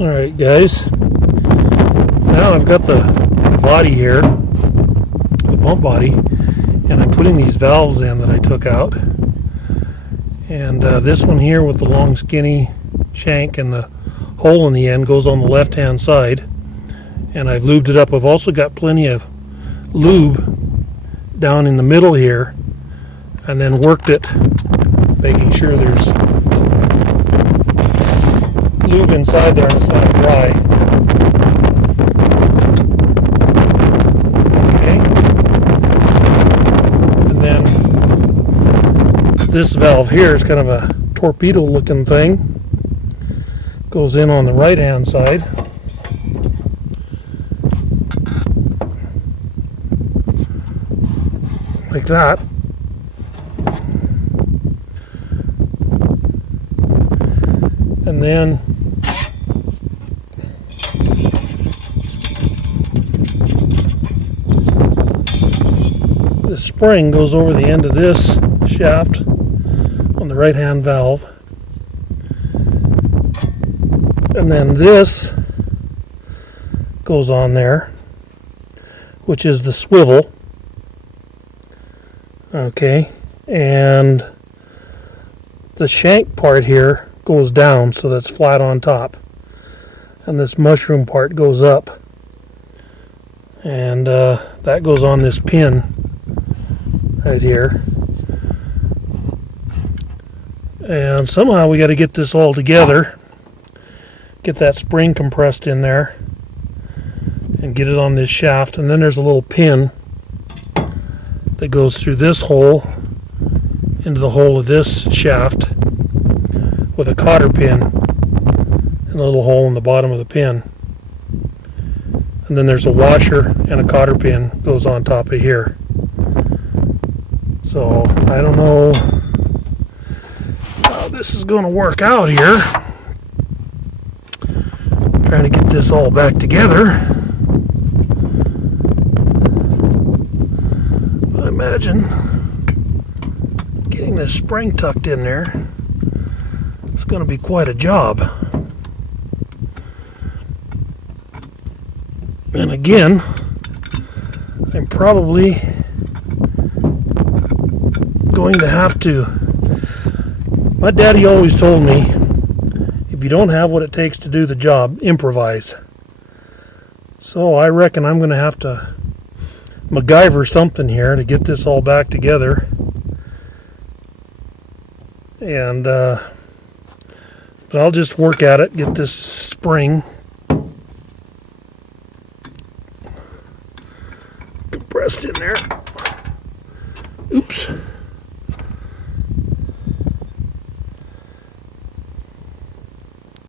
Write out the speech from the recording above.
Alright guys, now I've got the body here, the pump body, and I'm putting these valves in that I took out. And this one here with the long skinny shank and the hole in the end goes on the left hand side, and I've lubed it up. I've also got plenty of lube down in the middle here, and then worked it, making sure there's lube inside there and it's not dry. Okay. And then this valve here is kind of a torpedo looking thing. Goes in on the right hand side. Like that. And then the spring goes over the end of this shaft on the right hand valve, and then this goes on there, which is the swivel. Okay, and the shank part here goes down, so that's flat on top, and this mushroom part goes up, and that goes on this pin right here. And somehow we got to get this all together, get that spring compressed in there and get it on this shaft. And then there's a little pin that goes through this hole into the hole of this shaft with a cotter pin and a little hole in the bottom of the pin. And then there's a washer and a cotter pin goes on top of here. So I don't know how this is going to work out here. Trying to get this all back together. But I imagine getting this spring tucked in there is going to be quite a job. And again, I'm probably going to have to. My daddy always told me, if you don't have what it takes to do the job, improvise. So I reckon I'm going to have to MacGyver something here to get this all back together. And but I'll just work at it, get this spring compressed in there. Oops.